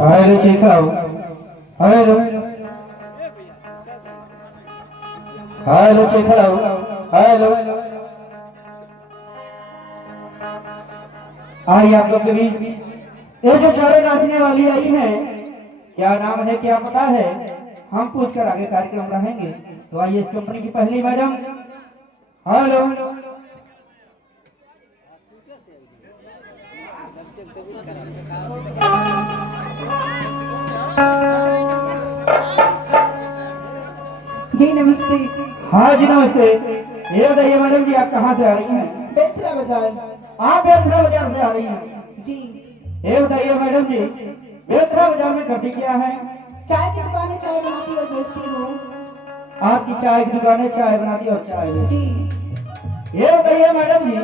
Hello चिखाओ hello hello चिखाओ hello. आई आप लोग के बीच ये जो चारों नाचने वाली आई हैं, क्या नाम है क्या पता है? हम पूछ कर आगे कार्यक्रम रहेंगे। तो आइए इस कंपनी की पहली मैडम। हेलो जी नमस्ते। हाँ जी नमस्ते। ये बताइए मैडम जी, आप कहाँ से आ रही हैं? बेथरा बाजार। आप बेथरा बाजार से आ रही हैं? जी। ये बताइए मैडम जी, बेथरा बाजार में करती क्या है? चाय की दुकान है, चाय बनाती और बेचती हूँ। आपकी चाय की दुकान है, चाय बनाती और चाय बेचती। जी। ये बताइए मैडम जी,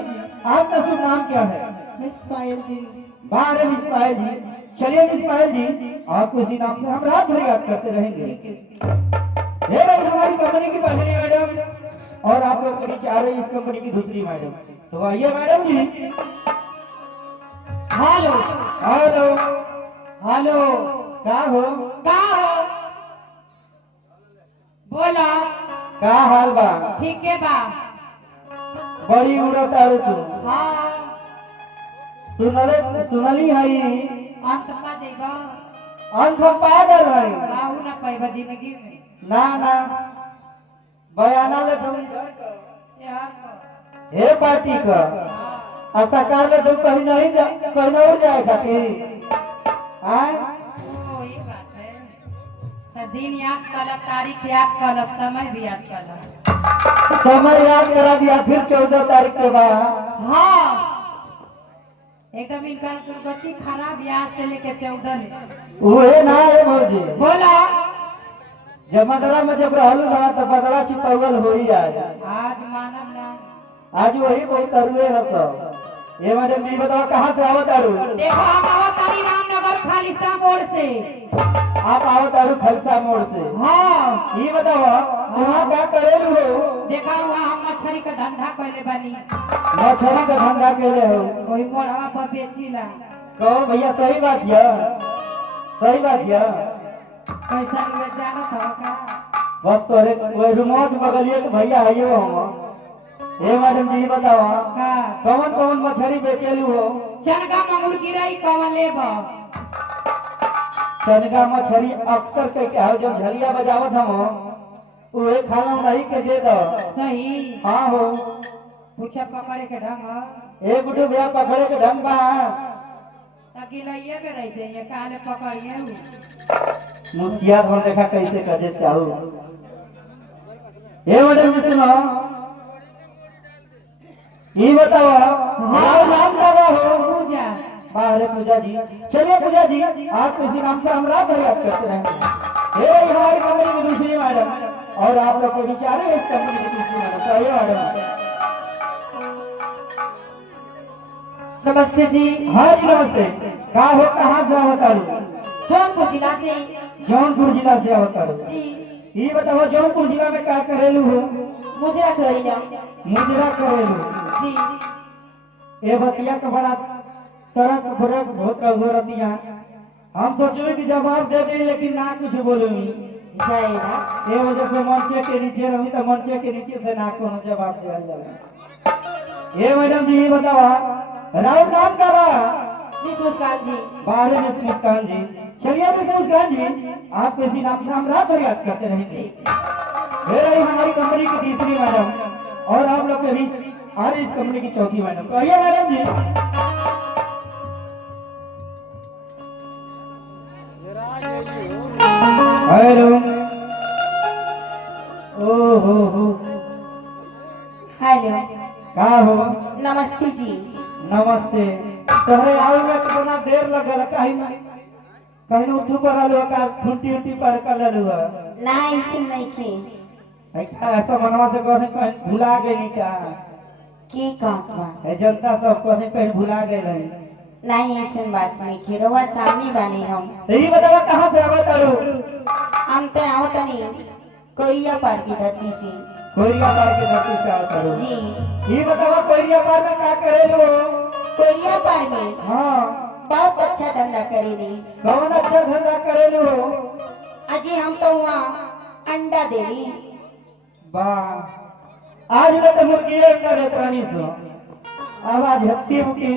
आपका शुभ नाम क्या है? मिस पायल जी। बाहर है मिस पायल जी। चलिए मिस पायल जी, आपको इसी नाम से हम रात भर याद करते रहेंगे। ठीक है जी। ये रही हमारी कंपनी की पहली मैडम और आप लोग के बीच आ रही इस कंपनी की दूसरी मैडम। तो आइए madam ji. Hello hello hello. का हो? का हो? बोला। का हाल बा? ठीक है बा। बड़ी उड़त आड़ू तू। हाँ। सुनली हई अंत पा जाइबा। अंत हम पागल हई। बाहु ना पाइबा जिंदगी में। ना ना बयाना ले तुम इधर का यार को। हे पार्टी का हाँ। ऐसा कर ले तुम कहीं नहीं जा, कहीं नहीं जाए खाती आए। ओ ये बात है। तो दिन याद कला, तारीख याद कला, समय भी याद कला। समय याद करा दिया फिर 14 तारीख के बाद। हाँ। एकदम इनका दुर्गति खराब, यहाँ से लेके 14 ले। उहे ना है मौजी। बोला। जब मदरा में जब रहलू ना तो बदला चिपौल होई आज। आज मानव ना। आज वही बहुत तरुए है सब। ये मैडम जी बताओ कहाँ से आवत आरू? देखो हम आवत तारी रामनगर खालिसा मोड़ से। आप आवत आरू खलसा मोड़ से। हाँ। ये बताओ वहाँ क्या करेलू हो? देखा हुआ हम मछली का धंधा कैले बनी। मछली का धंधा केले हो? वही मोड़वा पर बेचीला। कहो भैया सही बात है, सही बात है। कैसा लिए जानत हो का? बस तोरे वही रुमो के बगलिए के भैया है यो हम। हे मैडम जी बताओ का कौन कौन मछली बेचेलू हो? चनगा मंगूर गिरई कवन लेब? चनगा मछली अक्सर कह के हो जब झलिया बजावत हम उहे खाना नहीं के दे दो। सही। हाँ हो। पूछे पकड़े के ढंग। एक गुड्डू भैया पकड़े के ढंग बा। गिलइये में रह जाइए, काले पकड़िए। मुस्किया हम देखा कैसे कजे से आऊ। ये मैडम जी सुनो, ये बताओ हमारा नाम क्या हो? पूजा। बाहर पूजा जी। चलिए पूजा जी, आप किसी नाम से हम रात भर याद करते रहेंगे। ये रही हमारी कंपनी की दूसरी मैडम और आप लोग के विचारे इस कंपनी की दूसरी मैडम। तो आइए मैडम। नमस्ते जी। हाँ जी नमस्ते। का हो कहाँ से आवत आलू? जौनपुर जिला से। जौनपुर जिला से आवत आलू जी। ये बताओ जौनपुर जिला में क्या करेलू हो? मुजरा खरीदा। मुजरा करेलू। जी। ये बतिया का बड़ा तरह का फरक बहुत रतिया। हम सोचे कि जवाब दे दें लेकिन ना कुछ बोलूंगी। जाएगा। ये वजह से मंचे के नीचे रही तो मंचे के नीचे से ना कोनो जवाब दिया जाए। ये मैडम जी ये बताओ राउर नाम क्या बा? मिस मुस्कान जी। बाहर मिस मुस्कान जी। चलिए मिस मुस्कान जी, आप किसी नाम से हम रात भर याद करते रहेंगे। ये रही हमारी कंपनी की तीसरी मैडम और आप लोग के बीच आ रही इस कंपनी की चौथी मैडम। तो आइए मैडम जी। हेलो ओ हो हेलो। का हो? नमस्ते जी। नमस्ते। तोहरे आवे में कितना देर लगल कहीं ना कहीं उठू पर आलू का खुंटी उंटी पर कर लेलू ना इसे नहीं खे। ऐसा मनवा से कहीं कहीं भुला गई का? के कहवा? है जनता सब कहीं कहीं भुला गए रही। नहीं ऐसे बात नहीं खे, रवा सामने बानी हम। तो ये बताओ कहाँ से आवत आलू? हम तो आवत नहीं कोरिया पार की धरती से। कोरिया पार की धरती से आवत आलू। जी। ये बताओ कोरिया पार में क्या करेलू? कोरिया पार में हाँ बहुत अच्छा धंधा करेली। कौन अच्छा धंधा करेलू हो? अजी हम तो वहाँ अंडा देली। वाह, आज ले तो मुर्गी अंडा देत रानी सो। अब आज हत्ती मुकी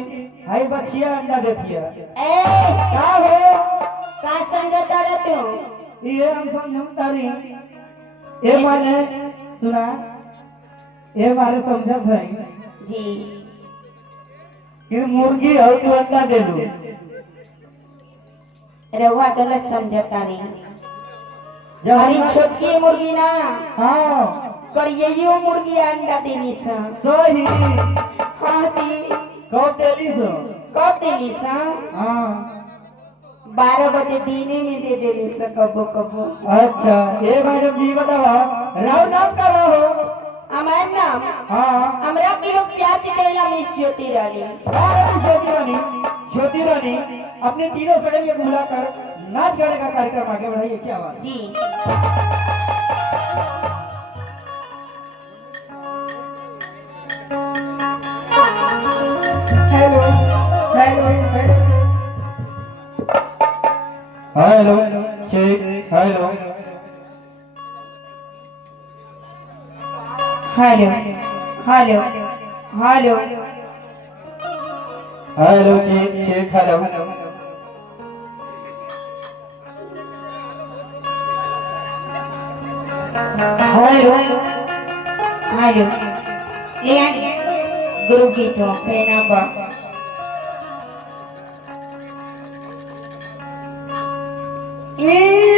हाई बछिया अंडा देती है। ए क्या हो? का समझता रह तू? ये हम समझता रही। ये माने सुना, ये मारे समझत है जी कि मुर्गी और तू अंडा दे लू। रहुआ गलत समझता नहीं। जब अरे हम- छोटकी मुर्गी ना हाँ करियो मुर्गी अंडा देनी सा। सही। हाँ जी कब देली सो? कब देनी सा? हाँ 12 बजे दीने में दे देनी सा कबो कबो। अच्छा, ये मैडम जी बतावा, राव नाम का हो? हमार नाम हाँ हमरा किलो प्याज केला मिस ज्योति रानी। ज्योति रानी। ज्योति रानी अपने तीनों सहेलियों को बुलाकर नाच गाने का कार्यक्रम आगे बढ़ाइए। क्या बात? जी hello hello hello hello check hello hello hello hello hello check check hello. Hello hello ये गुरु गीत हो कहना बा। ए